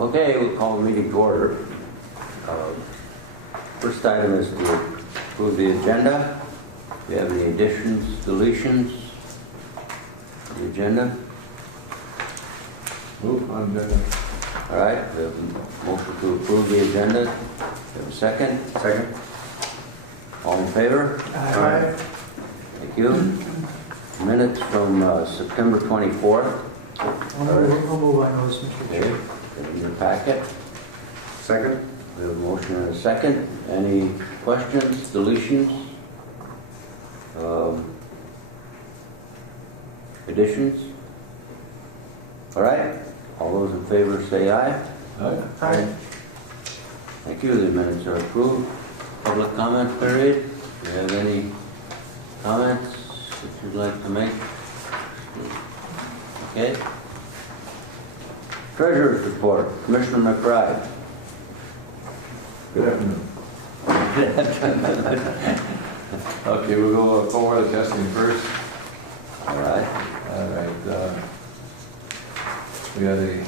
Okay, we'll call the meeting to order. First item is to approve the agenda. Do you have any additions, deletions to the agenda? Move on agenda. All right, we have a motion to approve the agenda. Do you have a second? Second. All in favor? Aye. Thank you. Minutes from September 24th. I'll move on those, Mr. Okay, Chair. in your packet. Second. We have a motion and a second. Any questions, deletions? Additions? All right, all those in favor say aye. Aye. Thank you, the minutes are approved. Public comment period. Do you have any comments that you'd like to make? Okay. Treasurer's report, Commissioner McBride. Good afternoon. Okay, we'll go forward to testing first. All right. All right. We had a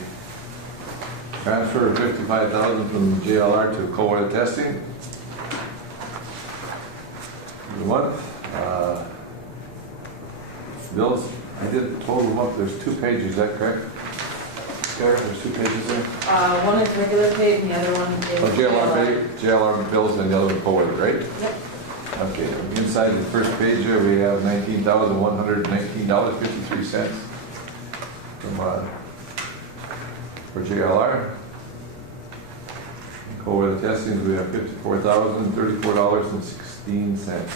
transfer of $55,000 from JLR to co-oil testing. The month. Bills, I did total them up. There's 2 pages, is that correct? Claire, there's 2 pages there? One is regular paid and the other one is... Oh, JLR bills and the other one co-oil, right? Yep. Okay, inside the first page here, we have $19,119.53 from for JLR. Co-oil testings, we have $54,034.16.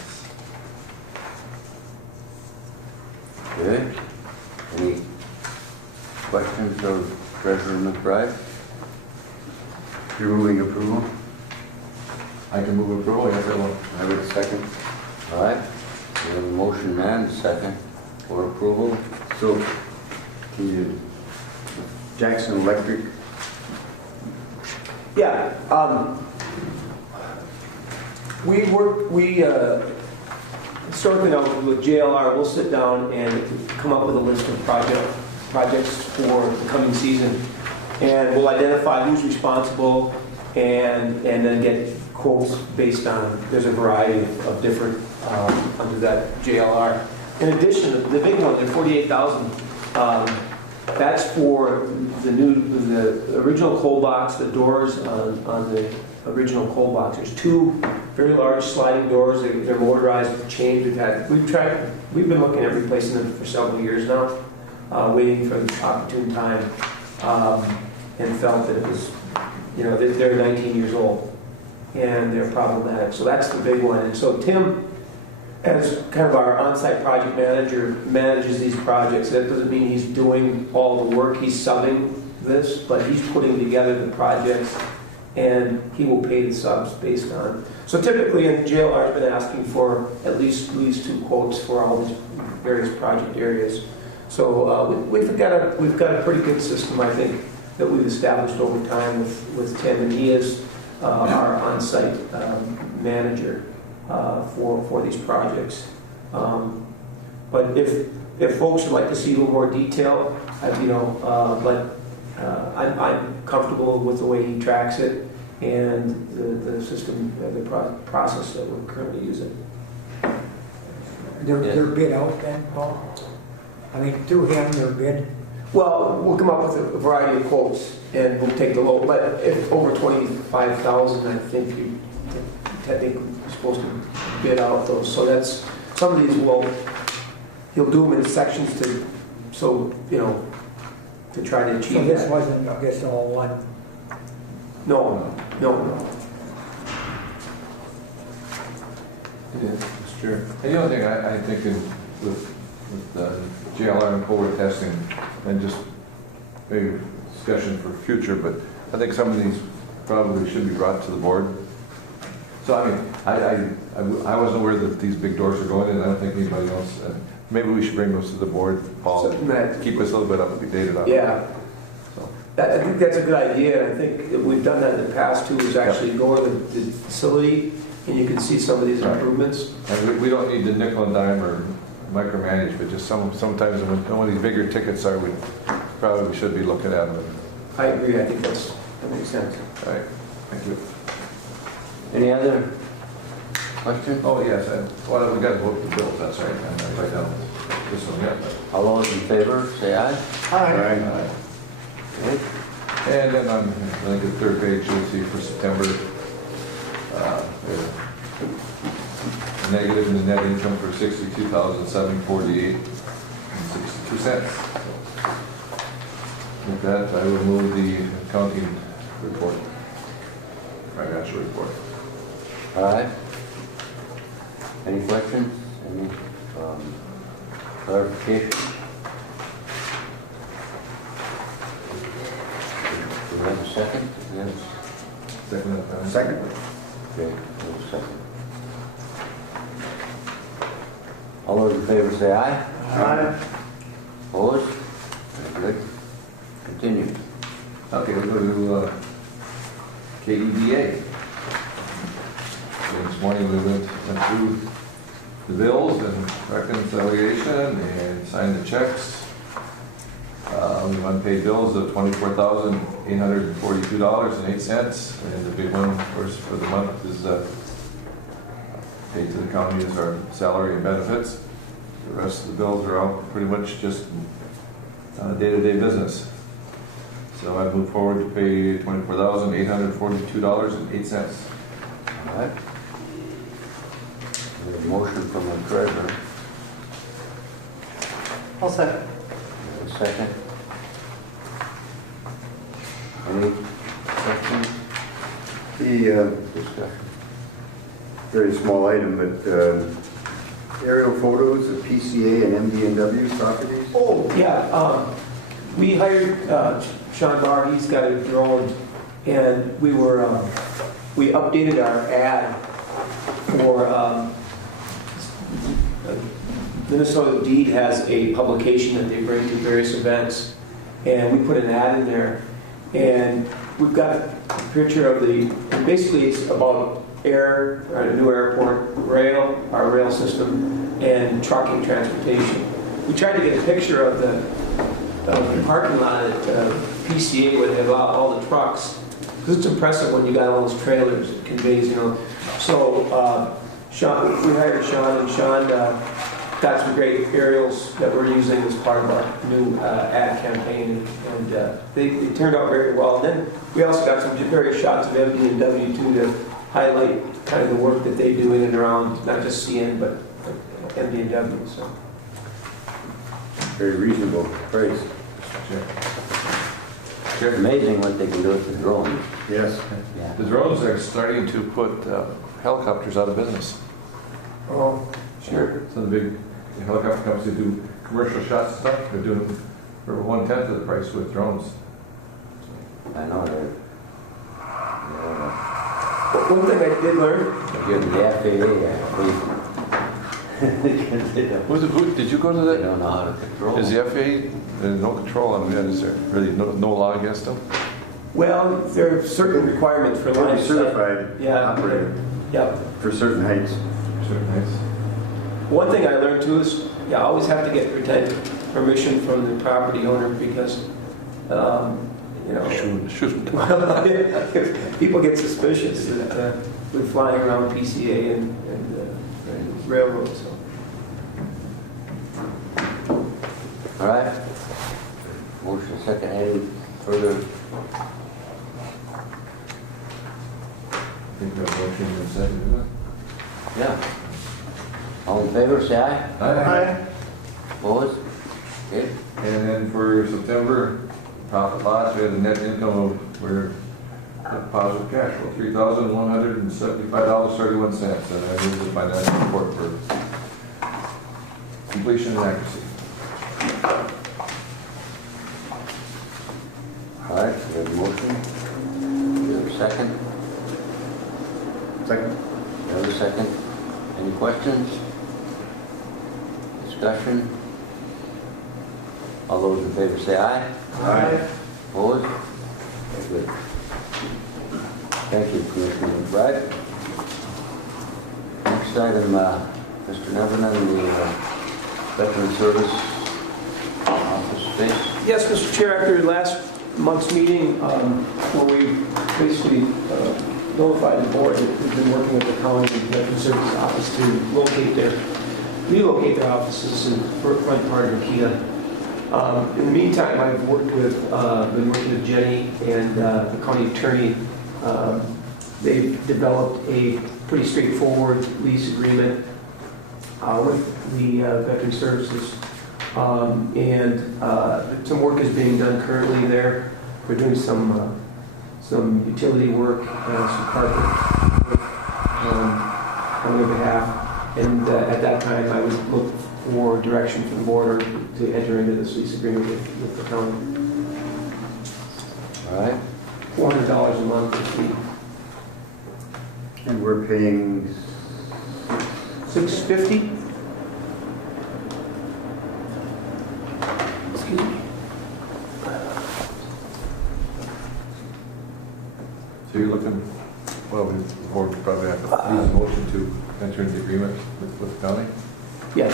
Good. Any questions of Treasurer McBride? You're moving approval? I can move approval, yes, I will. I would second. All right. We have a motion and a second for approval. So, can you, Jackson Electric? Yeah, historically now with JLR, we'll sit down and come up with a list of projects for the coming season. And we'll identify who's responsible and then get quotes based on, there's a variety of different, under that JLR. In addition, the big one, the $48,000, that's for the original cold box, the doors on the original cold box. There's 2 very large sliding doors. They're motorized with chains. We've been looking at replacing them for several years now, waiting for the opportune time, and felt that it was, they're 19 years old and they're problematic. So that's the big one. And so Tim, as kind of our on-site project manager, manages these projects. That doesn't mean he's doing all the work. He's subbing this, but he's putting together the projects, and he will pay the subs based on. So typically, and JLR has been asking for at least 2 quotes for all these various project areas. So we've got a pretty good system, I think, that we've established over time with Tim, and he is our on-site manager for these projects. But if folks would like to see a little more detail, I'm comfortable with the way he tracks it and the system, the process that we're currently using. They're bid out then, Paul? I mean, through him, they're bid? Well, we'll come up with a variety of quotes and we'll take the low, but if over 25,000, I think you technically are supposed to bid out those. So that's, some of these he'll do them in sections to try to achieve So this that. wasn't, I guess, all one? No. Yeah, that's true. And the other thing I think with JLR and co-oil testing, and just maybe discussion for future, but I think some of these probably should be brought to the board. So I mean, I wasn't aware that these big doors are going in. I don't think anybody else. Maybe we should bring those to the board, Paul. Keep us a little bit up to date on it. Yeah. So. I think that's a good idea. I think that we've done that in the past too, is actually go to the facility and you can see some of these improvements. And we don't need to nickel and dime or micromanage, but just sometimes when one of these bigger tickets are, we probably should be looking at them. I agree. I think that's That makes sense. All right, thank you. Any other questions? Oh, yes, well, we got to vote the bills, that's right. I'm not right down this one yet, but. All those in favor, say aye. Aye. Okay. And then on, I think the third page, you'll see for September, there's a negative in the net income for $62,748.62. With that, I will move the accounting report, financial report. All right. Any questions? Any clarification? Do we have a second? Yes. Second. Second. Okay, we have a second. All those in favor say aye. Aye. Opposed? Very good. Continue. Okay, we'll go to KEDA. This morning we went through the bills and reconciliation and signed the checks. We have unpaid bills of $24,842.08, and the big one, of course, for the month is paid to the county is our salary and benefits. The rest of the bills are all pretty much just day-to-day business. So I move forward to pay $24,842.08. All right. We have a motion from the treasurer. I'll second. A second. Any questions, The discussion? very small item, but aerial photos of PCA and MD&W properties. Oh, yeah, we hired Sean Barr, he's got a drone, and we updated our ad for, Minnesota Deed has a publication that they bring to various events, and we put an ad in there, and we've got a picture of basically it's about our new airport, our rail system, and trucking transportation. We tried to get a picture of the parking lot at PCA where they have all the trucks, because it's impressive when you got all those trailers, it conveys, So Sean, we hired Sean, and Sean got some great aerials that we're using as part of our new ad campaign, and they turned out very well. And then we also got some various shots of MD&W too to highlight kind of the work that they do in and around, not just CN, but MD&W. So. Very reasonable price. It's amazing what they can do with the drones. Yes. Yeah. The drones are starting to put helicopters out of business. Oh, sure. Some of the big helicopter companies that do commercial shots and stuff, they're doing for 1/10 of the price with drones. I know they're One thing I did learn, giving the FAA because they Did you go to they that? don't know how to control. Is the FAA, there's no control on that, is there? Really no law against them? well, there are certain requirements for line Fully of sight. certified Yeah. operator Yeah. for certain heights. Certain nights. One thing I learned too is you always have to get permission from the property owner because, Shoot. people get suspicious that we're flying around PCA and railroads. So. All right. Motion second. Any further? I think we have a motion in a second, Yeah. All in favor, say aye. isn't it? Opposed? Okay. And then for September, profit loss, we had a net income of, we're net positive cash flow, $3,175.31. And I move the financial report for completion and accuracy. All right, we have a motion. We have a second. Second. We have a second. Any questions? Discussion? All those in favor say aye. Aye. Opposed? Very good. Thank you, Commissioner McBride. Next item, Mr. Nevin, the Veteran Service Office space. Yes, Mr. Chair, after last month's meeting where we basically notified the board that we've been working with the county Veteran Services Office to relocate their offices in the front part of KEDA. In the meantime, I've been working with Jenny and the county attorney. They've developed a pretty straightforward lease agreement with the Veteran Services. And some work is being done currently there. We're doing some utility work, some carpet work on their behalf. And at that time, I would look for direction from the board to enter into this lease agreement with the county. All right. $400 a month fee. And we're paying, $650. Excuse me. So you're looking, well, the board would probably have to use a motion to enter into agreement with the county? Yes.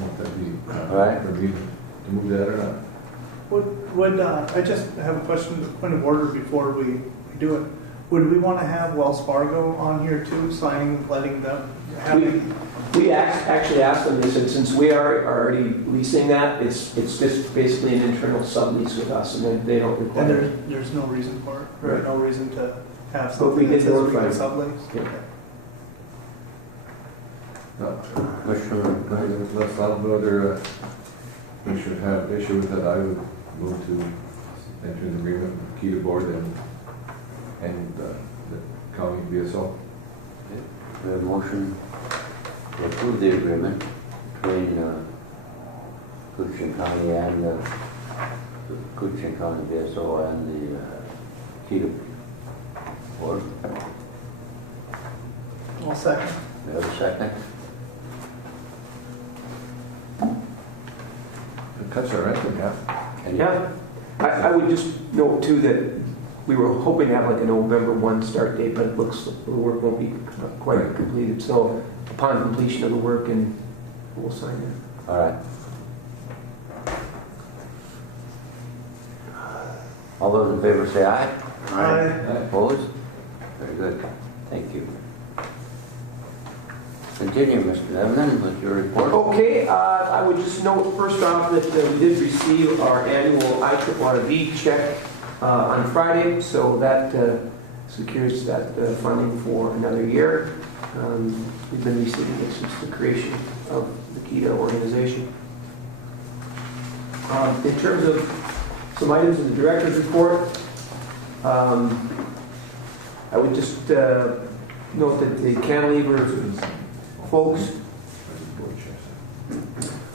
Won't that be, All right. for me to move that or not? I just have a question, point of order before we do it. Would we want to have Wells Fargo on here too, signing, letting them have it? We actually asked them, they said, since we are already leasing that, it's just basically an internal sublease with us, and then they don't require it. And there's no reason for it, Right. no reason to have But we something that did says we notify can them. sublease? Yeah. Okay. No. Commissioner, Unless no other commissioner have issue with that, I would move to enter an agreement with KEDA board and the county VSO. we have a motion to approve the agreement between Cooching County and the Cooching County VSO and the KEDA board. I'll second. We have a second. It cuts our rent in half. Any- Yeah, I would just note too that we were hoping to have like a November 1 start date, but it looks like the work won't be quite completed. So upon completion of the work, and we'll sign it. All right. All those in favor say aye. Aye. Opposed? Very good. Thank you. Continue, Mr. Devlin, with your report. Okay, I would just note first off that we did receive our annual IRRV check on Friday, so that secures that funding for another year. We've been receiving it since the creation of the KEDA organization. In terms of some items in the director's report, I would just note that the cantilever folks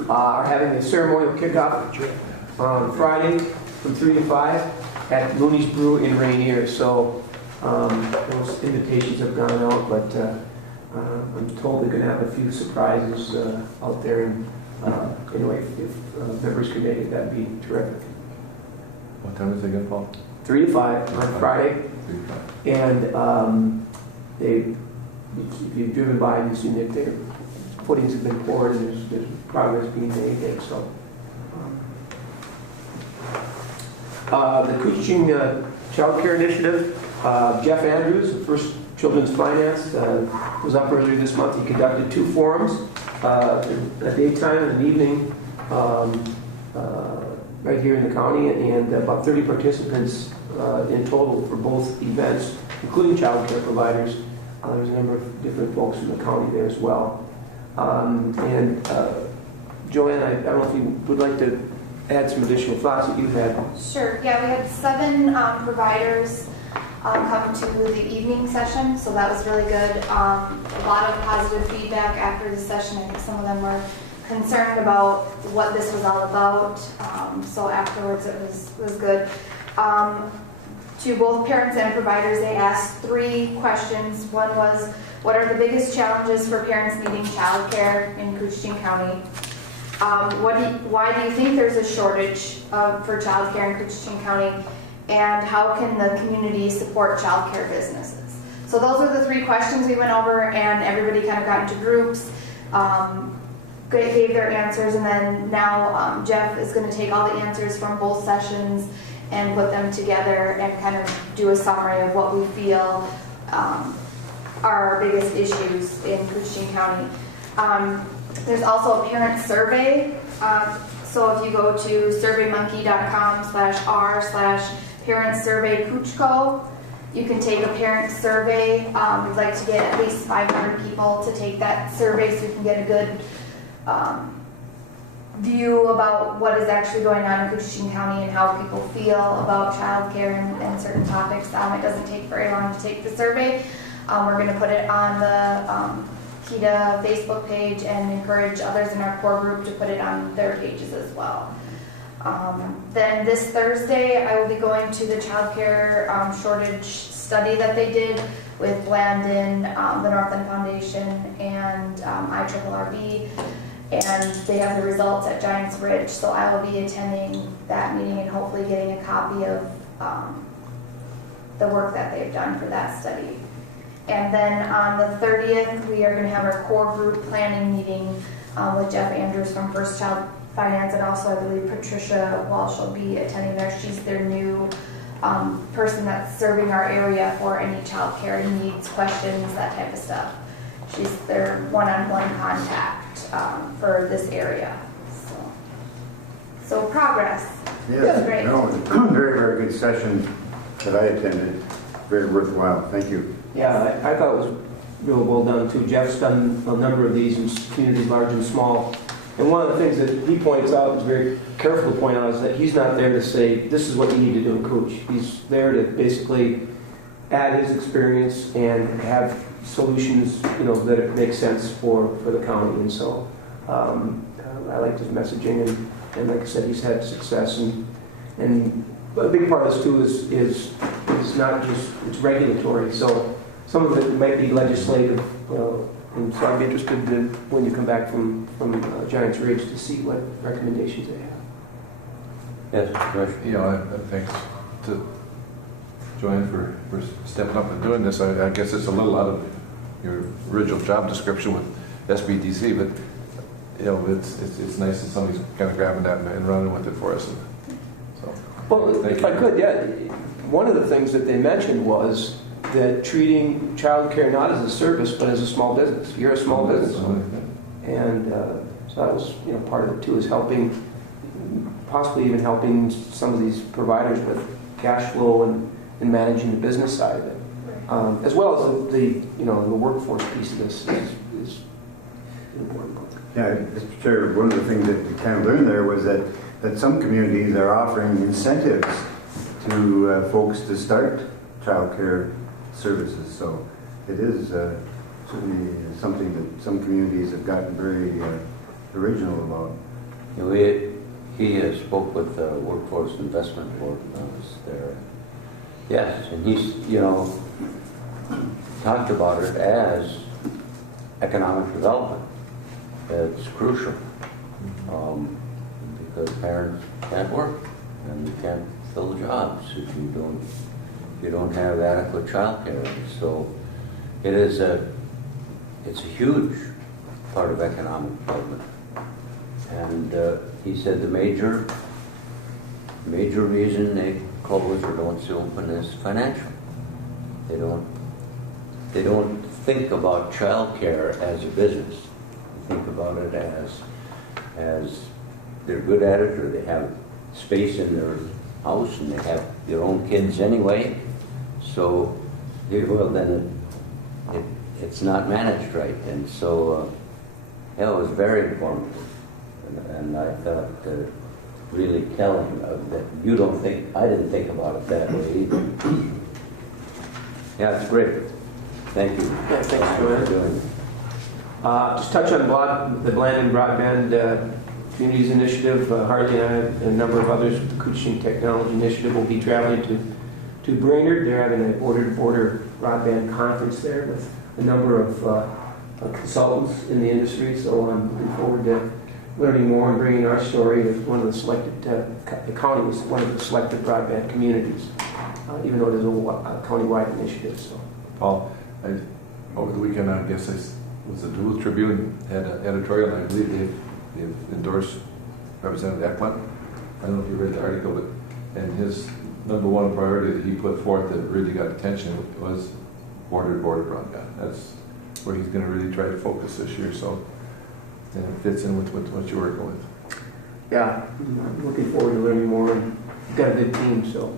are having a ceremonial kickoff on Friday from 3 to 5 at Looney's Brew in Rainier. So those invitations have gone out, but I'm told they're going to have a few surprises out there. And anyway, if members can make it, that'd be terrific. What time is it again, Paul? 3 to 5 on Friday. And if you've driven by, you've seen that their footings have been poured and there's progress being made there. So, the Cushing Child Care Initiative, Jeff Andrews, the first Children's Finance, was up earlier this month. He conducted 2 forums, a daytime and an evening, right here in the county, and about 30 participants in total for both events, including child care providers. There's a number of different folks from the county there as well. Joanne, I don't know if you would like to add some additional thoughts that you had. Sure. Yeah, we had 7 providers come to the evening session, so that was really good. A lot of positive feedback after the session. I think some of them were concerned about what this was all about. So afterwards, it was good. To both parents and providers, they asked 3 questions. One was, what are the biggest challenges for parents needing childcare in Cushing County? Why do you think there's a shortage for childcare in Cushing County? And how can the community support childcare businesses? So those are the 3 questions we went over, and everybody kind of got into groups, gave their answers, and then now Jeff is going to take all the answers from both sessions and put them together and kind of do a summary of what we feel are our biggest issues in Kuching County. There's also a parent survey. So if you go to surveymonkey.com/r/parent-survey-Kuchko, you can take a parent survey. We'd like to get at least 500 people to take that survey so we can get a good view about what is actually going on in Kuching County and how people feel about childcare and certain topics. It doesn't take very long to take the survey. We're going to put it on the KEDA Facebook page and encourage others in our core group to put it on their pages as well. Then this Thursday, I will be going to the childcare shortage study that they did with Blandon, the North End Foundation, and IRRB, and they have the results at Giants Ridge. So I will be attending that meeting and hopefully getting a copy of the work that they've done for that study. And then on the 30th, we are going to have our core group planning meeting with Jeff Andrews from First Child Finance, and also I believe Patricia Walsh will be attending there. She's their new person that's serving our area for any child care needs, questions, that type of stuff. She's their one-on-one contact for this area. So progress. Yes, Great. no, it's a very, very good session that I attended. Very worthwhile. Thank you. Yeah, I thought it was real well done too. Jeff's done a number of these in communities large and small. And one of the things that he points out, is very careful to point out, is that he's not there to say, this is what you need to do in Cooch. He's there to basically add his experience and have solutions, that make sense for the county. And so I liked his messaging, and like I said, he's had success. And a big part of this too is not just, it's regulatory. So some of it might be legislative. And so I'd be interested when you come back from Giants Ridge to see what recommendations they have. Yes, Trish? Thanks to Joanne for stepping up and doing this. I guess it's a little out of your original job description with SBDC, but it's nice that somebody's kind of grabbing that and running with it for us. Well, if I could, one of the things that they mentioned was that treating childcare not as a service but as a small business. You're a small business owner. And so that was part of it too, is possibly even helping some of these providers with cash flow and managing the business side of it. As well as the workforce piece of this is important. Yeah, Mr. Chair, one of the things that we kind of learned there was that some communities are offering incentives to folks to start childcare services. So it is certainly something that some communities have gotten very original about. He spoke with the Workforce Investment Board when I was there. Yes, and he's, talked about it as economic development. It's crucial because parents can't work and you can't fill the jobs if you don't have adequate childcare. So it's a huge part of economic development. And he said the major reason they close or don't stay open is financial. They don't think about childcare as a business. They think about it as they're good at it, or they have space in their house and they have their own kids anyway. So, then it's not managed right. And so, it was very informative. And I thought really telling that I didn't think about it that way either. Yeah, it's great. Thank you. Yeah, thanks, Joanne. Just touch on the Blandon Broadband Communities Initiative. Harley and I and a number of others with the Kuching Technology Initiative will be traveling to Brainerd. They're having a border-to-border broadband conference there with a number of consultants in the industry. So I'm looking forward to learning more and bringing our story with one of the selected, the county was one of the selected broadband communities, even though it is a county-wide initiative. So, Paul, over the weekend, I guess was the Duluth Tribune had an editorial, and I believe they've endorsed Representative Eklund. I don't know if you read the article, but And his number one priority that he put forth that really got attention was border-to-border broadband. That's where he's gonna really try to focus this year, so, and it fits in with what you're working with. Yeah, I'm looking forward to learning more, and we've got a good team, so.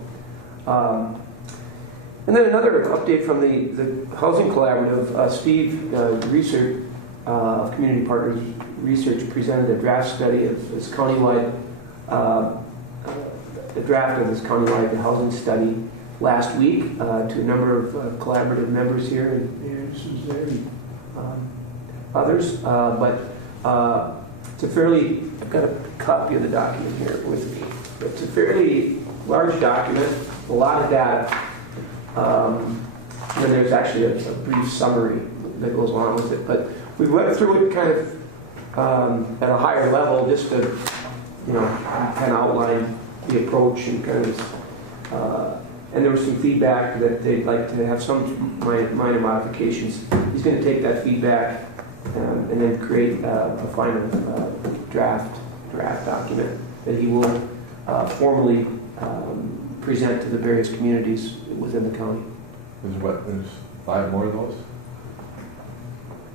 And then another update from the Housing Collaborative, Steve, research, Community Partners Research, presented a draft study of this countywide, the draft of this countywide housing study last week to a number of collaborative members here, and Suzanne, others, but it's a fairly, I've got a copy of the document here with me. It's a fairly large document, a lot of data, and there's actually a brief summary that goes along with it. But we went through it kind of at a higher level just to, kind of outline the approach and kind of, and there was some feedback that they'd like to have some minor modifications. He's going to take that feedback and then create a final draft document that he will formally present to the various communities within the county. There's 5 more of those?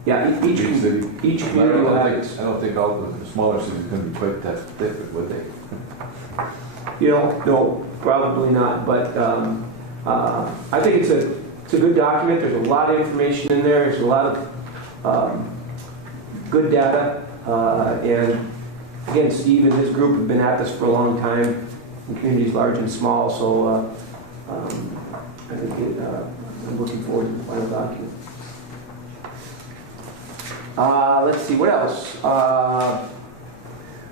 Yeah, each community will have. I don't think all the smaller cities are going to be quite that thick, would they? No, probably not. But I think it's a good document. There's a lot of information in there. There's a lot of good data. And again, Steve and his group have been at this for a long time, in communities large and small. So I think I'm looking forward to the final document. Let's see, what else?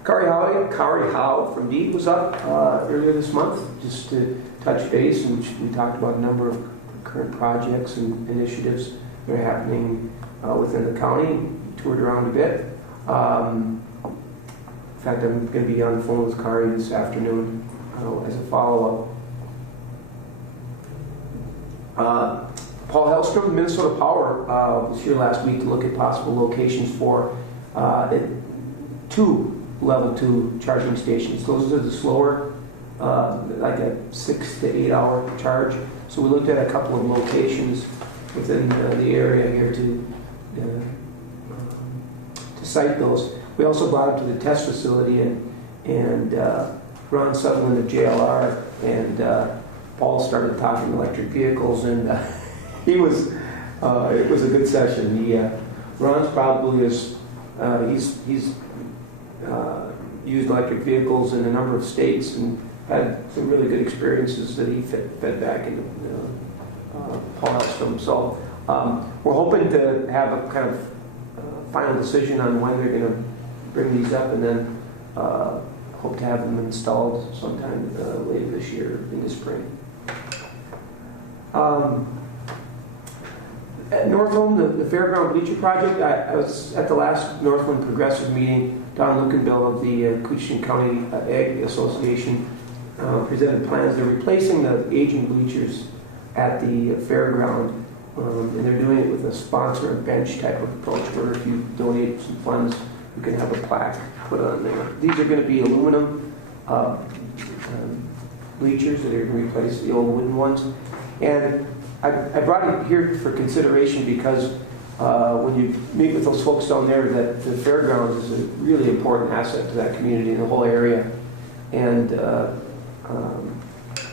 Kari Howe from DEED was up earlier this month just to touch base, and we talked about a number of current projects and initiatives that are happening within the county. Toured around a bit. In fact, I'm going to be on the phone with Kari this afternoon as a follow-up. Paul Hellstrom, Minnesota Power, was here last week to look at possible locations for 2 level 2 charging stations. Those are the slower, like a 6 to 8 hour charge. So we looked at a couple of locations within the area here to site those. We also brought them to the test facility, and Ron Sutherland of JLR and Paul started talking electric vehicles, and it was a good session. Ron's probably he's used electric vehicles in a number of states and had some really good experiences that he fed back into Paul Hellstrom. So we're hoping to have a kind of final decision on when they're going to bring these up, and then hope to have them installed sometime later this year in the spring. At Northland, the Fairground Bleacher Project, I was at the last Northland Progressive meeting. Don Lukenbill of the Coochin County Ag Association presented plans. They're replacing the aging bleachers at the fairground, and they're doing it with a sponsor and bench type of approach, where if you donate some funds, you can have a plaque put on there. These are going to be aluminum bleachers that are going to replace the old wooden ones. And I brought it here for consideration because when you meet with those folks down there, that the fairgrounds is a really important asset to that community and the whole area. And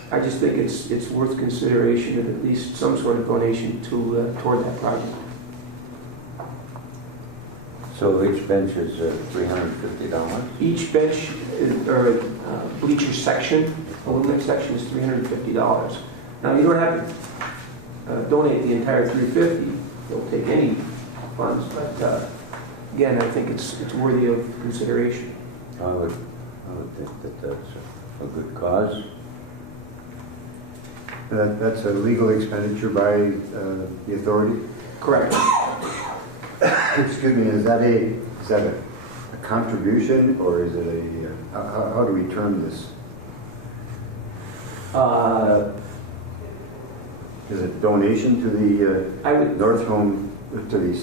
I just think it's worth consideration and at least some sort of donation to toward that project. So each bench is $350? Each bench or bleacher section, aluminum section, is $350. Now you don't have to donate the entire $350. Don't take any funds, but again, I think it's worthy of consideration. I would think that that's a good cause. That's a legal expenditure by the authority? Correct. Excuse me, is that a contribution, or is it how do we term this? Is it donation to the North Home, to the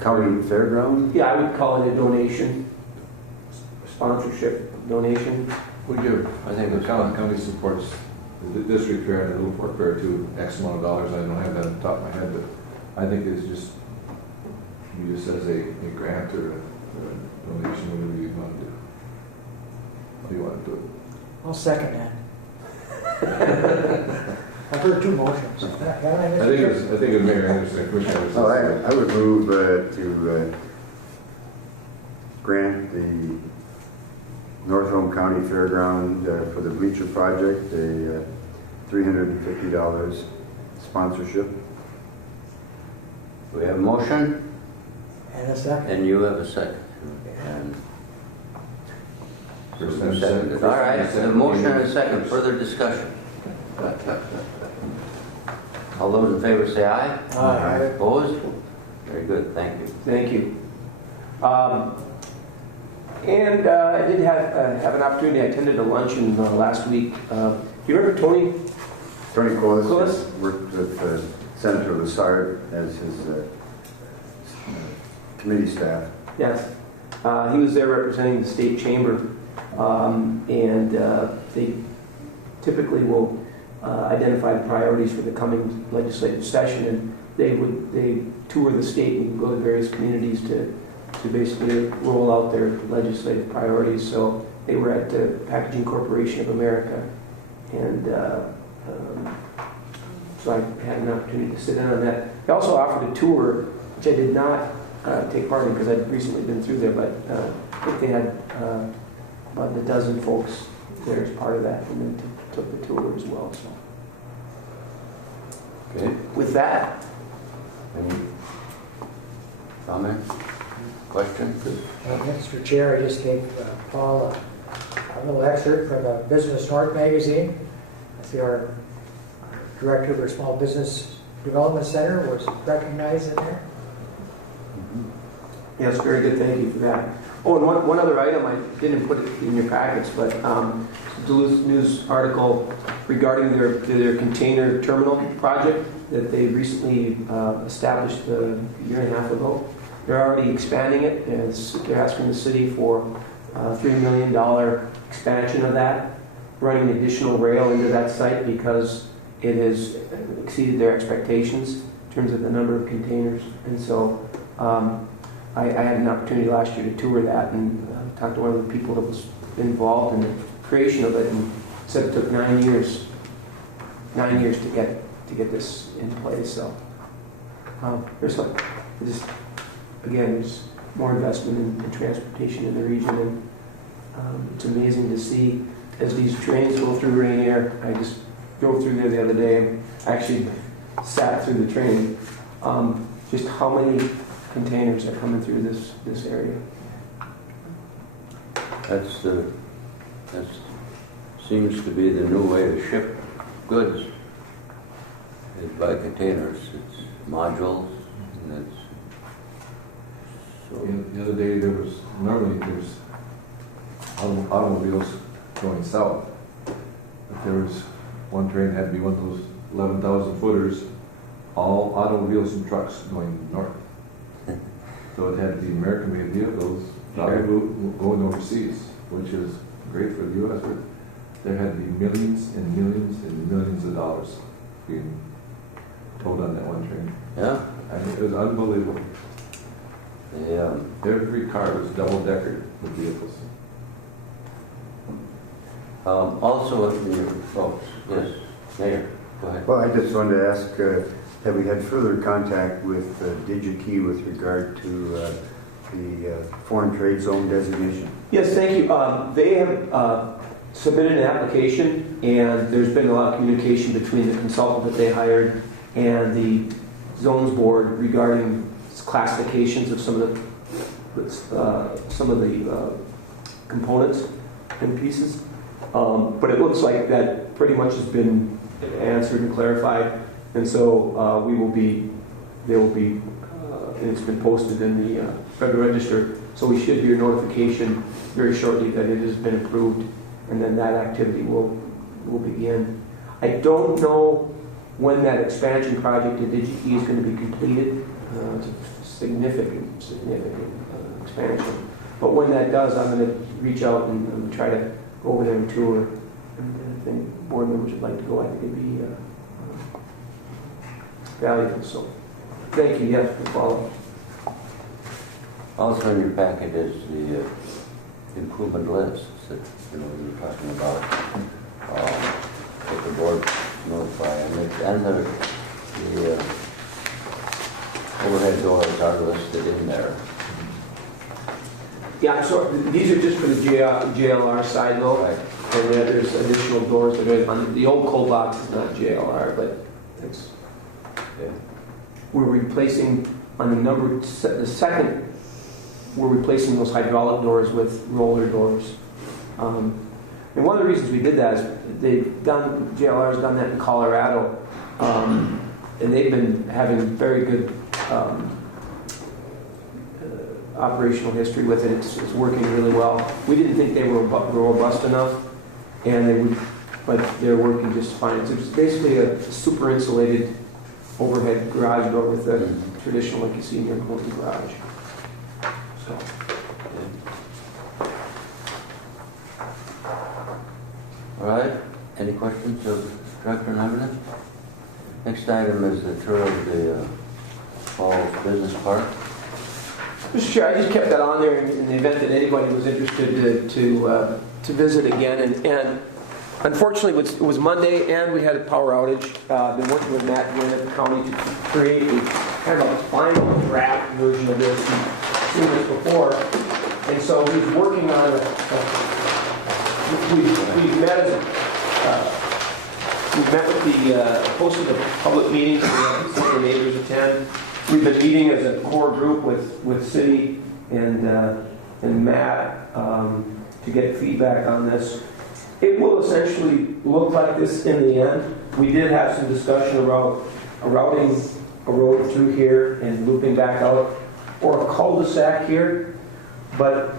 county fairground? Yeah, I would call it a donation, sponsorship donation. We give, I think the it's county supports the district fair and the Little Fork Fair too, X amount of dollars, I don't have that on the top of my head, but I think it's just, as a grant or a donation, whatever you want to do. How do you want to do it? I'll second that. I've heard two motions. I think it's Mayor Anderson, Commissioner Well, Anderson. I would move to grant the North Home County Fairground for the bleacher project a $350 sponsorship. We have a motion, And a second. and you have a second. And First and seconded. second. All right, a motion and a second, further discussion. All those in favor say aye. Aye. Opposed? Very good, thank you. Thank you. And I did have an opportunity, I attended a luncheon last week. Do you remember Tony? Tony Colas Colas? worked with Senator Lessard as his committee staff. Yes. He was there representing the state chamber. And they typically will identify the priorities for the coming legislative session, and they tour the state and go to various communities to basically roll out their legislative priorities. So they were at the Packaging Corporation of America, and so I had an opportunity to sit in on that. They also offered a tour, which I did not take part in because I'd recently been through there, but I think they had about a dozen folks there as part of that, and then took the tour as well. So Okay, with that, any comment, question? Mr. Chair, I just gave Paul a little excerpt from the Business North magazine. I see our director of our Small Business Development Center was recognized in there. yes, very good, thank you for that. Oh, and one other item, I didn't put it in your packets, but Duluth News article regarding their container terminal project that they recently established a year and a half ago. They're already expanding it, and they're asking the city for a $3 million expansion of that, running additional rail into that site because it has exceeded their expectations in terms of the number of containers. And so I had an opportunity last year to tour that and talk to one of the people that was involved in the creation of it, and said it took 9 years to get this in place. So there's more investment in transportation in the region, and it's amazing to see as these trains go through Rainier. I just drove through there the other day. I actually sat through the train. Just how many containers are coming through this area. That seems to be the new way to ship goods, is by containers. It's modules, and it's so. The other day, normally there's automobiles going south. But there was one train that had to be one of those 11,000 footers, all automobiles and trucks going north. So it had the American-made vehicles going overseas, which is great for the U.S., but there had to be millions and millions and millions of dollars being towed on that one train. Yeah, I mean, it was unbelievable. Every car was double-decker with vehicles. also, folks, yes, Mayor, go ahead. Well, I just wanted to ask, have we had further contact with DigiKey with regard to the foreign trade zone designation? Yes, thank you. They have submitted an application, and there's been a lot of communication between the consultant that they hired and the zones board regarding classifications of some of the components and pieces. But it looks like that pretty much has been answered and clarified, and so they will be, and it's been posted in the Federal Register. So we should hear notification very shortly that it has been approved, and then that activity will begin. I don't know when that expansion project at DigiKey is going to be completed. It's a significant expansion. But when that does, I'm going to reach out and try to go over there and tour. And I think board members would like to go. I think it'd be valuable. So thank you. Yes, for following. Also in your packet is the improvement list that we were talking about. That the board notify, and the overhead doors are listed in there. Yeah, so these are just for the JLR side though. Right. And then there's additional doors that are on the old cold box is not JLR, but it's Yeah. we're replacing on the second. We're replacing those hydraulic doors with roller doors. And one of the reasons we did that is JLR's done that in Colorado, and they've been having very good operational history with it. It's working really well. We didn't think they were robust enough, but they're working just fine. It's basically a super insulated overhead garage door with a traditional, like you see in your multi-garage. So. All right, any questions of Director Neverland? Next item is the tour of the Falls Business Park. Mr. Chair, I just kept that on there in the event that anybody was interested to visit again. And unfortunately, it was Monday and we had a power outage. Been working with Matt here at the county to create kind of a final draft version of this. We've seen this before. And so he's working on we've met with the posted a public meeting so some of the neighbors attend. We've been meeting as a core group with City and Matt to get feedback on this. It will essentially look like this in the end. We did have some discussion about routing a road through here and looping back out, or a cul-de-sac here. But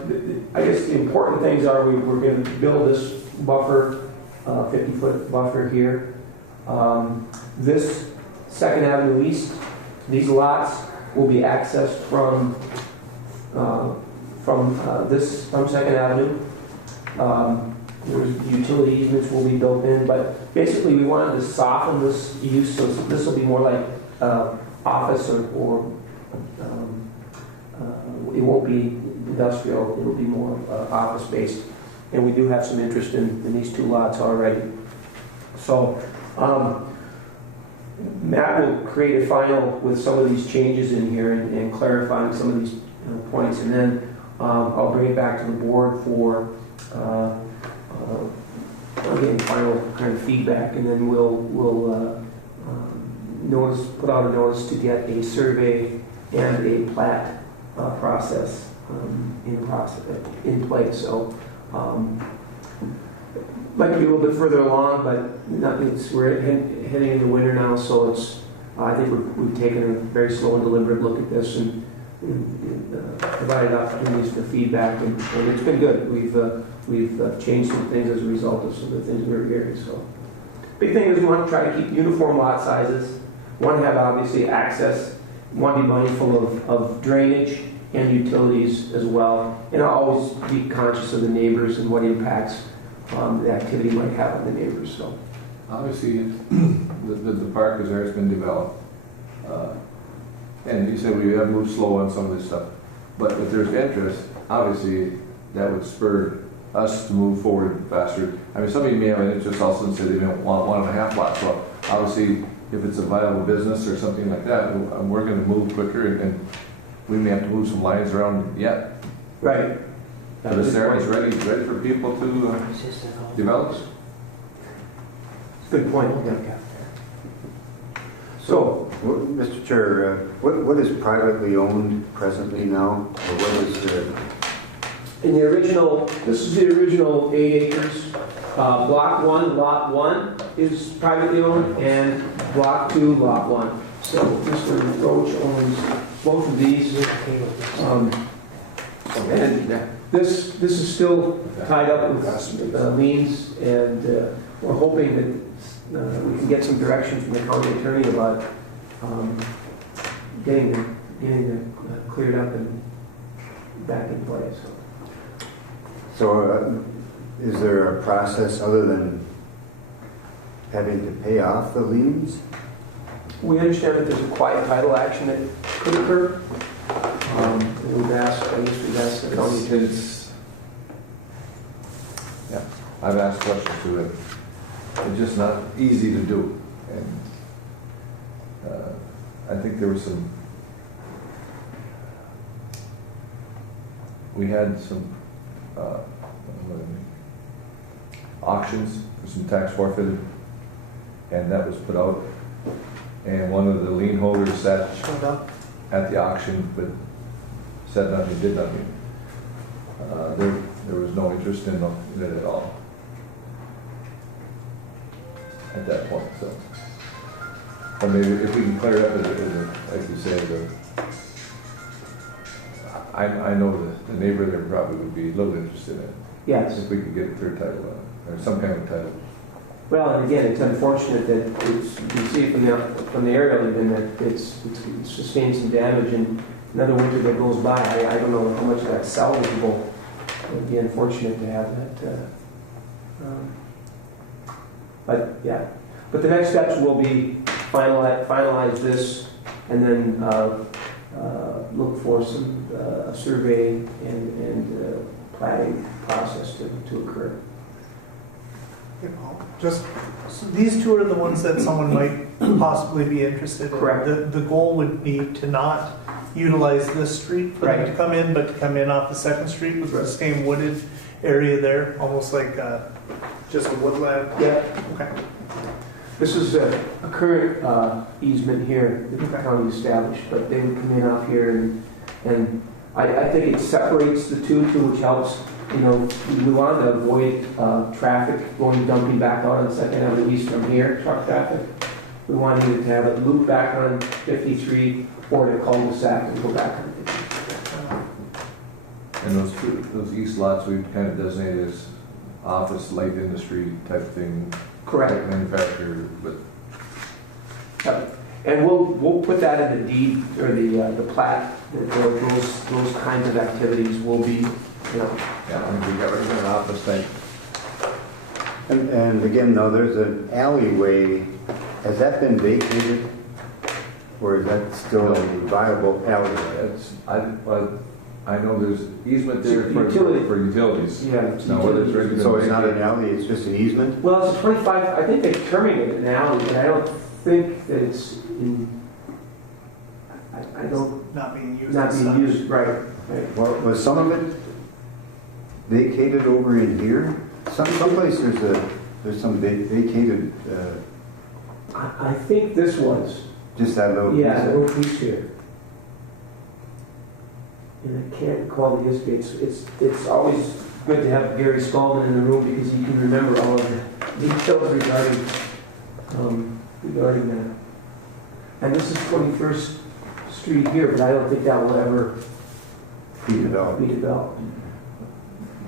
I guess the important things are we're going to build this buffer, 50-foot buffer here. This 2nd Avenue East, these lots will be accessed from 2nd Avenue. Utility easements will be built in, but basically we wanted to soften this use, so this will be more like office or it won't be industrial, it will be more office-based. And we do have some interest in these 2 lots already. So Matt will create a final with some of these changes in here and clarifying some of these points, and then I'll bring it back to the board for getting final kind of feedback, and then we'll put out a notice to get a survey and a plat process in place. So might be a little bit further along, but we're heading into winter now, so I think we've taken a very slow and deliberate look at this and provided opportunities for feedback, and it's been good. We've changed some things as a result of some of the things we were hearing. So, big thing is we want to try to keep uniform lot sizes. We want to have obviously access. We want to be mindful of drainage and utilities as well, and I'll always be conscious of the neighbors and what impacts the activity might have on the neighbors. So, obviously, the park is there; it's been developed. And you said we have moved slow on some of this stuff, but if there's interest, obviously that would spur us to move forward faster. I mean, somebody may have an interest also and say they don't want 1.5 lots. So obviously, if it's a viable business or something like that, we're going to move quicker, and we may have to move some lines around yet. right. But this area is ready for people to develop. Good point. Yeah. So, Mr. Chair, what is privately owned presently now? Or what is In the original, this is the original 8 acres. Block 1, Lot 1 is privately owned, and Block 2, Lot 1. So Mr. Roach owns both of these. And this is still tied up with liens, and we're hoping that we can get some direction from the county attorney about getting it cleared up and back in place. So is there a process other than having to pay off the liens? We understand that there's a quiet title action that could occur. And we've asked, I guess we've asked the county to. Yeah, I've asked questions to it. It's just not easy to do. And I think there was some, we had some auctions for some tax forfeited, and that was put out. And one of the lien holders sat at the auction, but said nothing, did nothing. There was no interest in it at all at that point. So, or maybe if we can clear it up, like you say, I know the neighbor there probably would be a little interested in it. Yes. If we could get a clear title on it, or some kind of title. Well, and again, it's unfortunate that it's, you can see from the aerial even that it's sustained some damage, and another winter that goes by, I don't know how much of that's salvageable. It would be unfortunate to have that. But yeah, but the next steps will be finalize this, and then look for some survey and planning process to occur. Just, so these two are the ones that someone might possibly be interested in. Correct. The goal would be to not utilize this street for them Right. to come in, but to come in off the second street with the same wooded area there, almost like just a woodland. Yeah. Okay. This is a current easement here that the county established, but they would come in off here, and I think it separates the two too, which helps. You know, we want to avoid traffic dumping back out on Second Avenue East from here, truck traffic. We want either to have it loop back on 53 or to cul-de-sac and go back on 53. And those east lots we kind of designated as office, light industry type thing. Correct. Like manufacturer, but Yep. And we'll put that in the deed or the plat. That those kinds of activities will be, you know. yeah, I think we got rid of an office type. And again, though, there's an alleyway. Has that been vacated? Or is that still a viable alleyway? I know there's easement there for utilities. Yeah. Now, whether it's regular. So it's not an alley, it's just an easement? Well, it's a 25. I think they terminated it now, but I don't think that it's in. I don't. Not being used. Not as being such. used, right. Well, was some of it vacated over in here? Someplace there's some vacated, I think this was. just that little piece. Yeah, a little piece here. And I can't recall the history. It's always good to have Gary Skolman in the room because he can remember all of the details regarding that. And this is 21st Street here, but I don't think that will ever Be developed. be developed.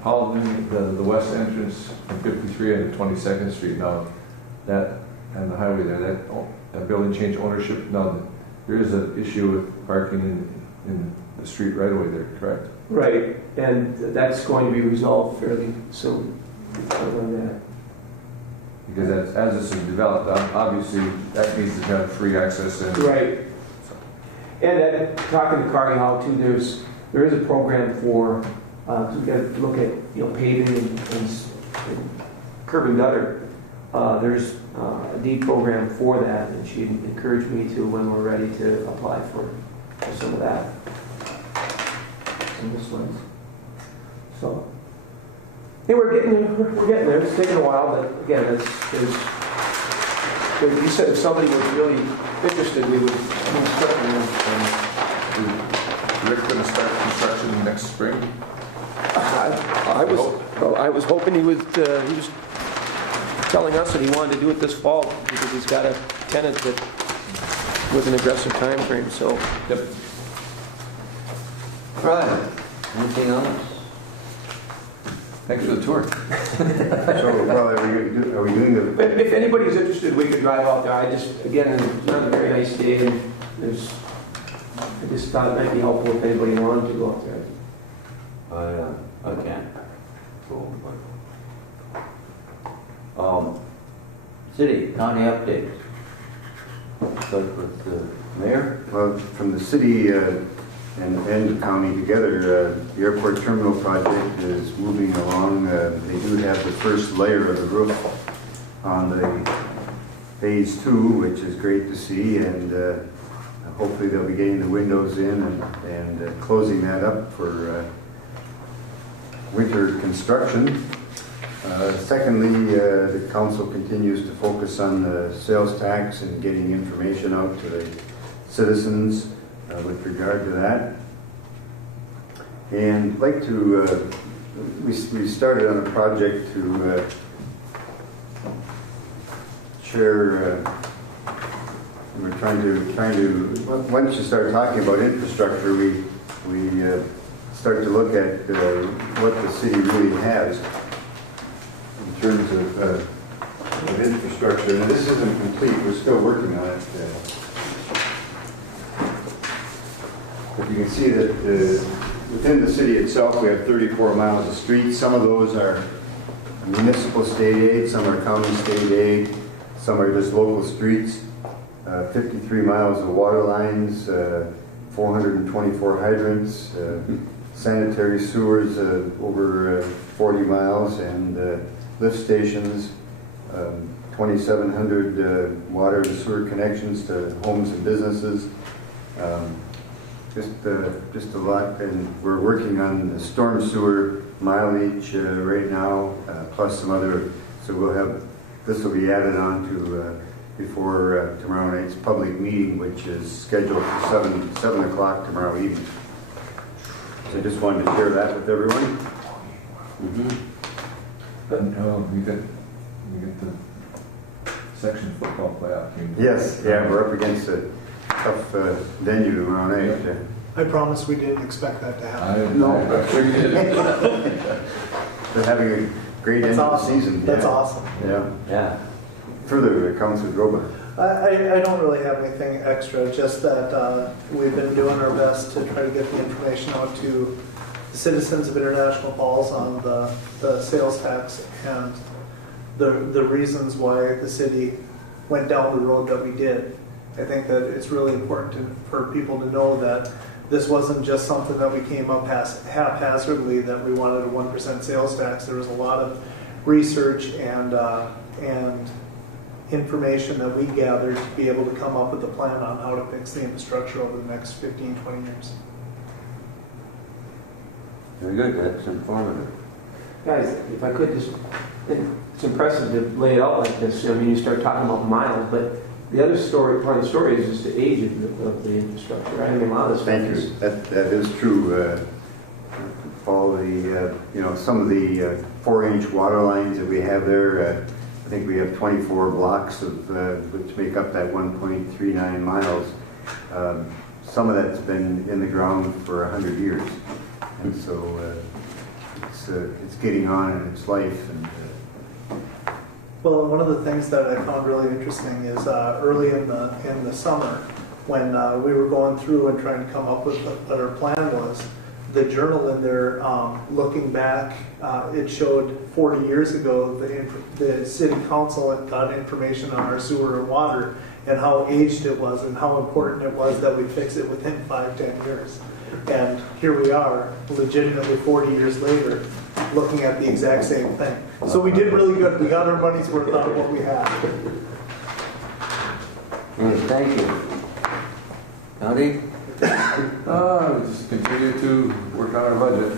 Paul, the west entrance from 53 and 22nd Street now, that, and the highway there, that building changed ownership. Now, there is an issue with parking in the street right away there, correct? Right, and that's going to be resolved fairly soon. On that. Because as this is developed, obviously, that needs to have free access and. Right. And talking to Carly Howe too, there is a program for, we got to look at, paving and curb and gutter. There's a deed program for that, and she encouraged me to, when we're ready, to apply for some of that. Some of this ones. So, hey, we're getting there. It's taking a while, but again, you said if somebody was really interested, we would move quickly. Rick going to start construction next spring? I was hoping he was telling us that he wanted to do it this fall because he's got a tenant that with an aggressive time frame. So, Yep. Right. Anything else? Thanks for the tour. So, well, are we doing the, if anybody's interested, we could drive out there. Again, it's not a very nice day, and I just thought it might be helpful if anybody wanted to go out there. I can't go, but City, county updates. Start with the mayor. Well, from the city and the county together, the airport terminal project is moving along. They do have the first layer of the roof on the phase 2, which is great to see, and hopefully they'll be getting the windows in and closing that up for winter construction. Secondly, the council continues to focus on the sales tax and getting information out to the citizens with regard to that. And I'd like to, we started on a project to share, we're trying to, once you start talking about infrastructure, we start to look at what the city really has in terms of infrastructure. And this isn't complete, we're still working on it. But you can see that within the city itself, we have 34 miles of streets. Some of those are municipal state aid, some are county state aid, some are just local streets. 53 miles of water lines, 424 hydrants, sanitary sewers over 40 miles, and lift stations, 2,700 water and sewer connections to homes and businesses. Just a lot, and we're working on the storm sewer mileage right now, plus some other, so we'll have, this will be added on to before tomorrow night's public meeting, which is scheduled for 7 o'clock tomorrow evening. So I just wanted to share that with everyone. We get the section football playoff team. Yes, yeah, we're up against a tough venue tomorrow night. I promise we didn't expect that to happen. I'm sure you did. They're having a great That's end awesome. of the season. That's yeah. awesome. Yeah. Yeah. Further, Councilor Groba. I don't really have anything extra, just that we've been doing our best to try to get the information out to the citizens of International Falls on the sales tax and the reasons why the city went down the road that we did. I think that it's really important for people to know that this wasn't just something that we came up haphazardly, that we wanted a 1% sales tax. There was a lot of research and information that we gathered to be able to come up with a plan on how to fix the infrastructure over the next 15, 20 years. Very good, that's informative. Guys, if I could just, it's impressive to lay it out like this. I mean, you start talking about miles, but the other story, part of the story is just the age of the infrastructure, right? I mean, a lot of this Thank you. That is true. Paul, some of the 4-inch water lines that we have there, I think we have 24 blocks of which make up that 1.39 miles. Some of that's been in the ground for 100 years, and so it's getting on in its life. And Well, one of the things that I found really interesting is early in the summer, when we were going through and trying to come up with what our plan was, the journal in there, looking back, it showed 40 years ago the city council had got information on our sewer and water and how aged it was and how important it was that we fix it within 5-10 years. And here we are, legitimately 40 years later, looking at the exact same thing. So we did really good. We got our money's worth out of what we had. Thank you. County? Just continue to work on our budget.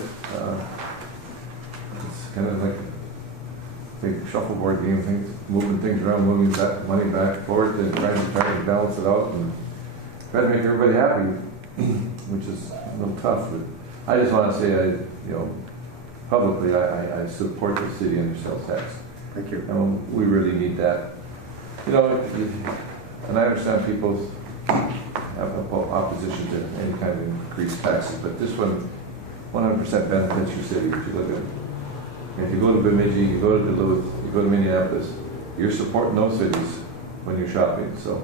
It's kind of like a big shuffleboard game, moving things around, moving that money back forward and trying to balance it out and try to make everybody happy, which is a little tough. But I just want to say, publicly, I support the city and their sales tax. thank you. We really need that. And I understand people have opposition to any kind of increased taxes, but this one 100% benefits your city. If you go to Bemidji, you go to Duluth, you go to Minneapolis, you're supporting those cities when you're shopping. So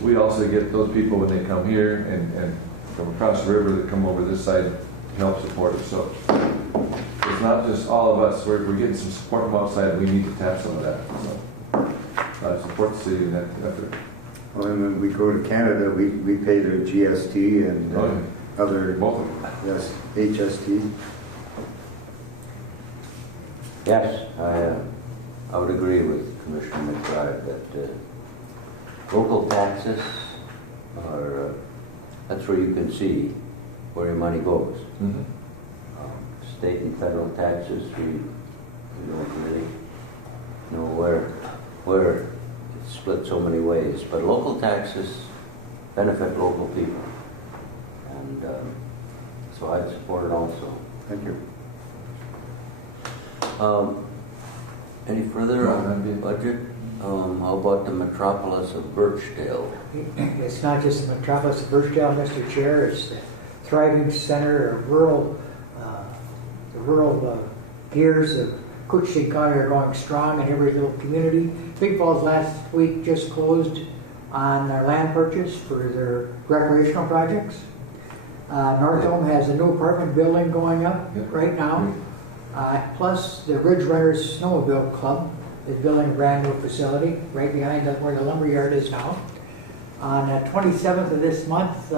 we also get those people when they come here and from across the river that come over this side to help support us. So it's not just all of us, we're getting some support from outside, we need to tap some of that, so. Support the city in that effort. Well, and when we go to Canada, we pay their GST and Oh, yeah. other, Both of them. yes, HST. Yes, I would agree with Commissioner McBride that local taxes are, that's where you can see where your money goes. Mhm. State and federal taxes, we don't really know where it's split so many ways. But local taxes benefit local people. And so I'd support it also. Thank you. Any further on the budget? How about the metropolis of Birchdale? It's not just the metropolis of Birchdale, Mr. Chair, it's the thriving center of rural, the rural gears of Coochie County are going strong in every little community. Big Falls last week just closed on their land purchase for their recreational projects. North Dome has a new apartment building going up right now. Plus, the Ridge Runners Snowmobile Club is building a brand new facility right behind where the lumberyard is now. On the 27th of this month,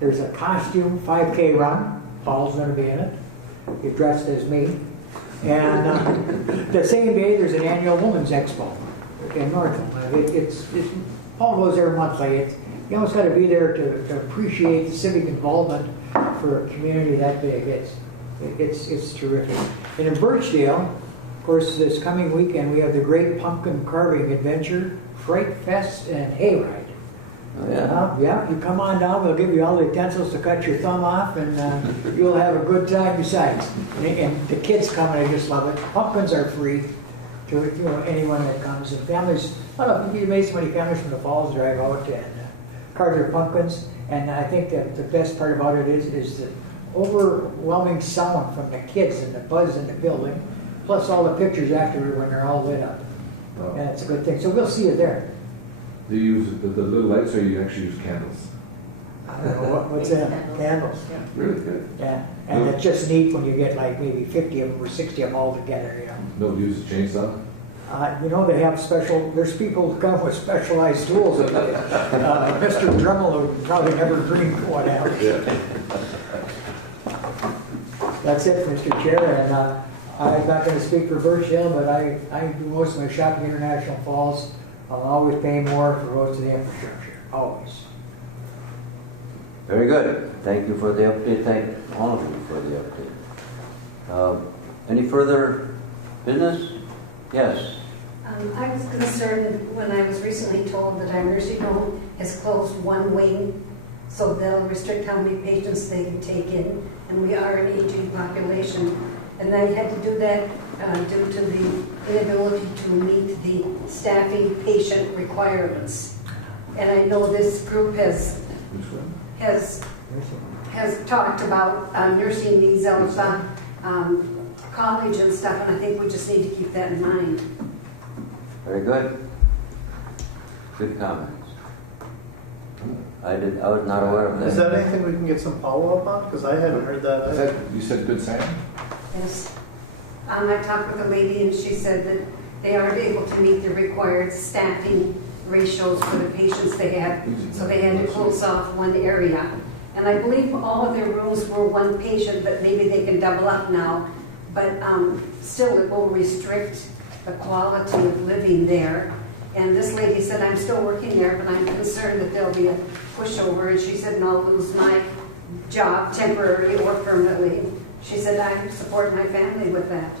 there's a costume 5K run. Paul's going to be in it. He's dressed as me. And the same day, there's an annual Women's Expo in Northam. Paul goes every month. You almost got to be there to appreciate the civic involvement for a community that big. It's terrific. And in Birchdale, of course, this coming weekend, we have the Great Pumpkin Carving Adventure, Fright Fest, and Hayride. Oh, yeah. Yeah, you come on down, we'll give you all the utensils to cut your thumb off, and you'll have a good time besides. And the kids come and they just love it. Pumpkins are free to anyone that comes. And families, I don't know, you'd be amazed how many families from the Falls drive out and carve their pumpkins. And I think that the best part about it is the overwhelming sound from the kids and the buzz in the building, plus all the pictures after when they're all lit up. Wow. And it's a good thing. So we'll see you there. Do you use the little lights or you actually use candles? I don't know what's that? Candles. Yeah. Really good. Yeah, and it's just neat when you get like maybe 50 of them or 60 of them all together, Nobody uses chainsaw? They have there's people who come with specialized tools. Mr. Dremel would probably never dream of what happens. Yeah. That's it, Mr. Chair, and I'm not going to speak for Birchdale, but I do most of my shopping in International Falls. I'll always pay more for roads and infrastructure, always. Very good. Thank you for the update. Thank all of you for the update. Any further business? Yes. I was concerned when I was recently told that our nursing home has closed one wing, so they'll restrict how many patients they can take in, and we are an aging population. And they had to do that due to the inability to meet the staffing patient requirements. And I know this group has talked about nursing needs out of college and stuff, and I think we just need to keep that in mind. Very good. Good comments. I was not aware of that. Is that anything we can get some follow-up on? Because I hadn't heard that either. You said Good Sam? Yes. I talked with a lady and she said that they aren't able to meet the required staffing ratios for the patients they have, so they had to close off one area. And I believe all of their rooms were one patient, but maybe they can double up now. But still, it will restrict the quality of living there. And this lady said, I'm still working there, but I'm concerned that there'll be a pushover. And she said, no, I'll lose my job temporarily or permanently. She said, I support my family with that.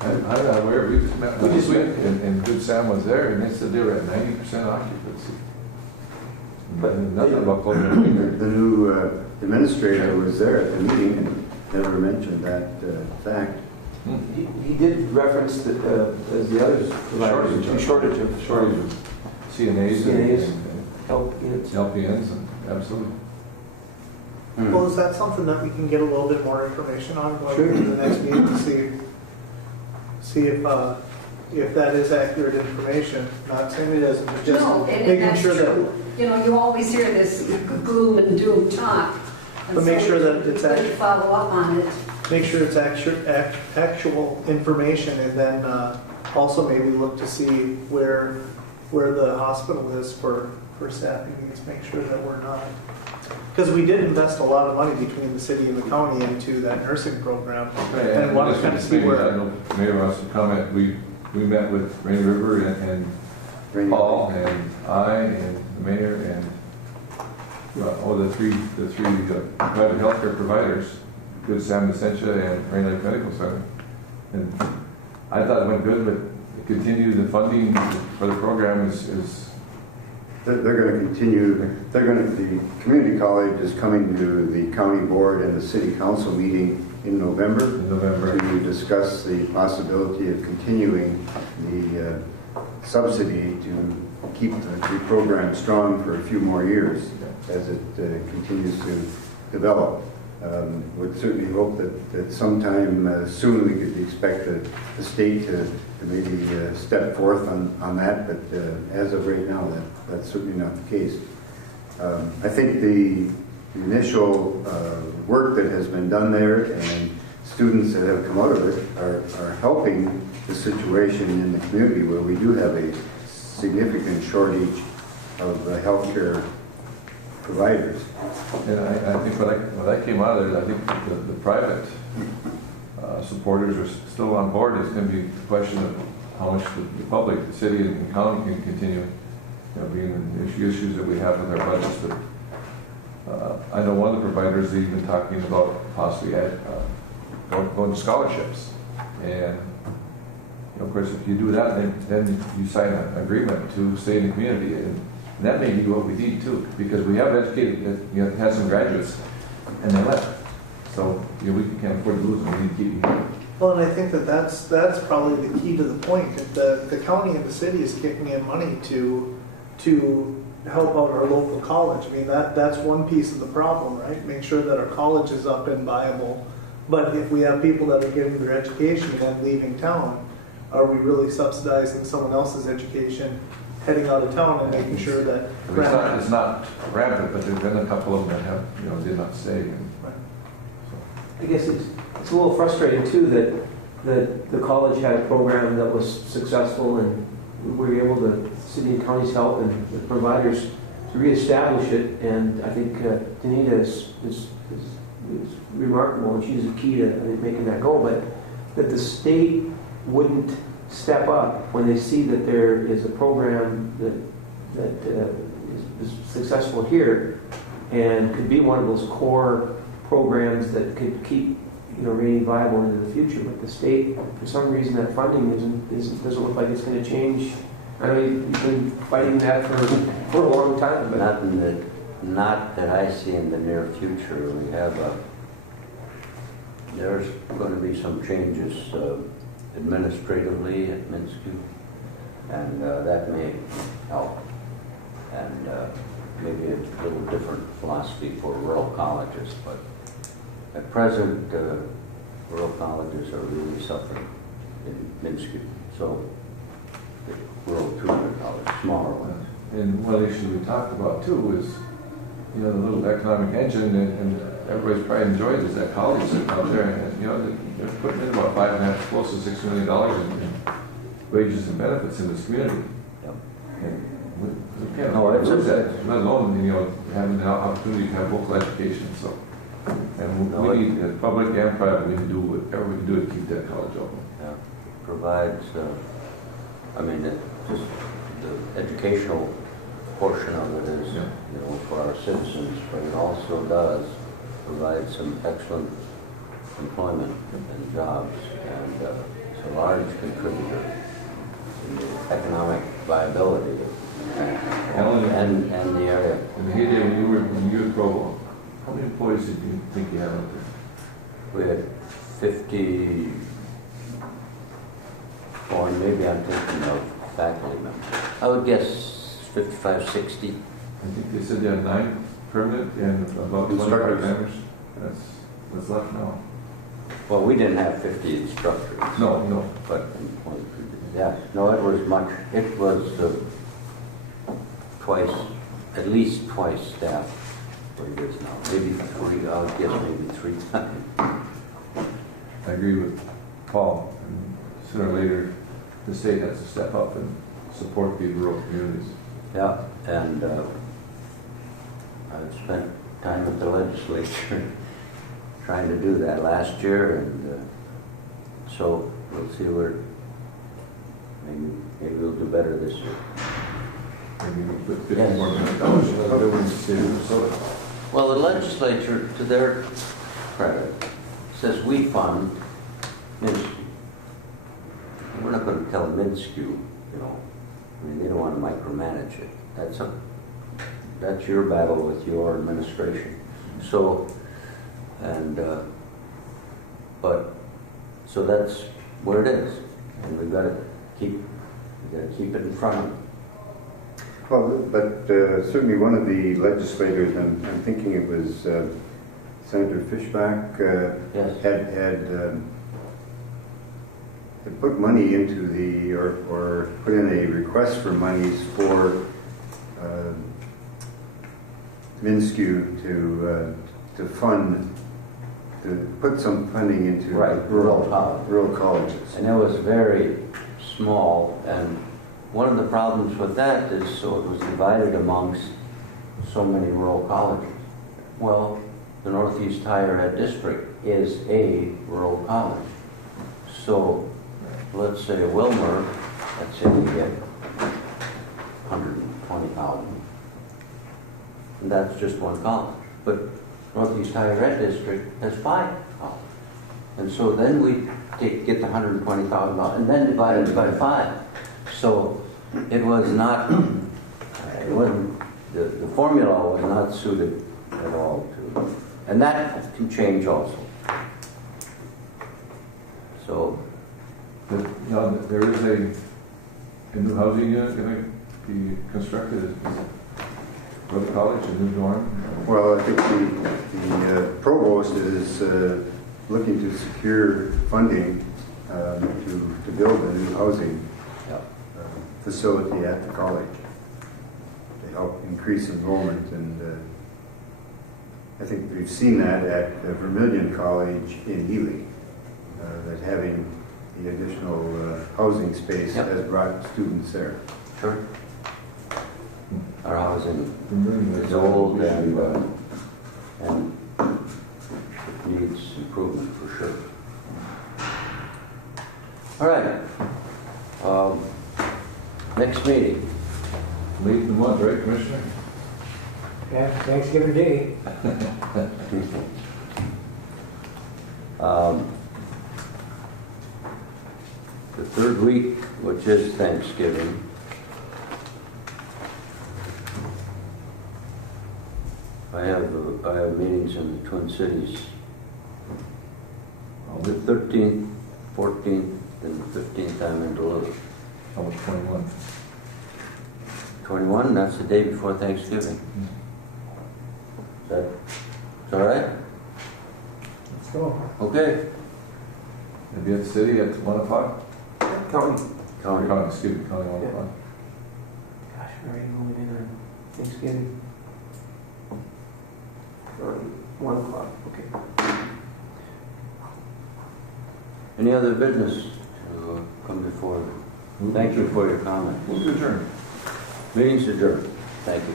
I'm not aware. We just met last week and Good Sam was there and they said they were at 90% occupancy. But nothing about closing the wing. The new administrator was there at the meeting and never mentioned that fact. He did reference that, as the others provided, shortage of CNAs CNAs. and help units. LPNs, and absolutely. Well, is that something that we can get a little bit more information on going into the next meeting to see if that is accurate information? Not saying it isn't, but just No, and making that's sure true. You always hear this gloom and doom talk. And But make so sure that it's we could accurate. follow up on it. make sure it's actual information, and then also maybe look to see where the hospital is for staffing needs, make sure that we're not. Because we did invest a lot of money between the city and the county into that nursing program. And want to kind of see where. I know Mayor wants to comment. We met with Rainy River and Paul and I and the mayor and the three private healthcare providers, Good Sam Essentia and Rain Lake Medical Center. And I thought it went good, but to continue the funding for the program is They're going to continue, the community college is coming to the county board and the city council meeting in November to discuss the possibility of continuing the subsidy to keep the program strong for a few more years as it continues to develop. Would certainly hope that sometime soon we could expect the state to maybe step forth on that, but as of right now, that's certainly not the case. I think the initial work that has been done there and students that have come out of it are helping the situation in the community where we do have a significant shortage of healthcare providers. And I think when I came out of there, I think the private supporters are still on board. It's going to be a question of how much the public, the city and county can continue, being the issues that we have with our budgets. But I know one of the providers is even talking about possibly going to scholarships. And of course, if you do that, then you sign an agreement to stay in the community. And that may be what we need too, because we have educated, had some graduates, and they left. So we can't afford to lose them. We need to keep them. Well, and I think that's probably the key to the point. If the county and the city is kicking in money to help out our local college. I mean, that's one piece of the problem, right? Make sure that our college is up and viable. But if we have people that are getting their education and then leaving town, are we really subsidizing someone else's education, heading out of town and making sure that it's not rampant, but there's been a couple of them that have did not stay. Right. I guess it's a little frustrating too that the college had a program that was successful and we were able to, city and county's help and the providers to reestablish it. And I think Danita is remarkable and she's the key to making that go. But that the state wouldn't step up when they see that there is a program that is successful here and could be one of those core programs that could keep remaining viable into the future. But the state, for some reason, that funding doesn't look like it's going to change. I know you've been fighting that for a long time, but not that I see in the near future. We have there's going to be some changes administratively at Minsky, and that may help. And maybe a little different philosophy for rural colleges, but at present, rural colleges are really suffering in Minsky. So the rural community colleges, smaller ones. And one issue we talked about too is, the little economic engine, and everybody's probably enjoyed is that college sitting out there, and they're putting in about $5.5, close to $6 million in wages and benefits in this community. Yep. And we can't No, it's lose that, let alone having the opportunity to have local education. So, and we need public and private. We need to do whatever we can do to keep that college open. Yeah, provides. Just the educational portion of it is, for our citizens, but it also does provide some excellent employment and jobs, and it's a large contributor to the economic viability and the area. In the heyday when you were Provo, how many employees did you think you had out there? We had 50, or maybe I'm thinking of faculty members. I would guess 55, 60. I think they said they had 9 permanent and about 25 members. That's left now. Well, we didn't have 50 instructors. No. But, yeah, no, it was much. It was at least twice staffed for years now. Maybe 3, I would guess maybe 3 times. I agree with Paul, and sooner or later, the state has to step up and support these rural communities. Yeah, and I've spent time with the legislature trying to do that last year, and so we'll see where, maybe we'll do better this year. Maybe we put $50 Yes. more million in the building city of Minnesota. Well, the legislature, to their credit, says we fund MidSCU. We're not going to tell MidSCU, you know, I mean, they don't want to micromanage it. That's your battle with your administration. So, and, so that's where it is. And we've got to keep it in front of them. Well, but certainly one of the legislators, I'm thinking it was Senator Fishback, Yes. had put money into the, or put in a request for monies for MidSCU to fund, to put some funding into Right, rural colleges. And it was very small, and one of the problems with that is, so it was divided amongst so many rural colleges. Well, the Northeast Higher Ed District is a rural college. So, let's say Wilmer, let's say we get 120,000. And that's just one college. But Northeast Higher Ed District has 5 colleges. And so then we get the $120,000 and then divide it by 5. So it was not, it wasn't, the formula was not suited at all to, and that can change also. So, But, you know, there is a new housing unit going to be constructed for the college, a new dorm. Well, I think the provost is looking to secure funding to build a new housing yeah. facility at the college to help increase enrollment. And I think we've seen that at Vermilion College in Ely, that having the additional housing space Yep. has brought students there. Sure. Our housing Vermilion is old and needs improvement for sure. All right. Next meeting. Late in the month, right, Commissioner? Yeah, Thanksgiving Day. The third week, which is Thanksgiving, I have meetings in the Twin Cities. The 13th, 14th, and the 15th I'm in Duluth. Almost 21. 21, that's the day before Thanksgiving. Is all right? Let's go. Okay. It'll be at the city at 1 o'clock? County. County. Excuse me, county 1 o'clock. Gosh, we're already moving in on Thanksgiving. Already 1 o'clock, okay. Any other business to come before? Thank you for your comment. Move to adjourn. Meeting's adjourned. Thank you.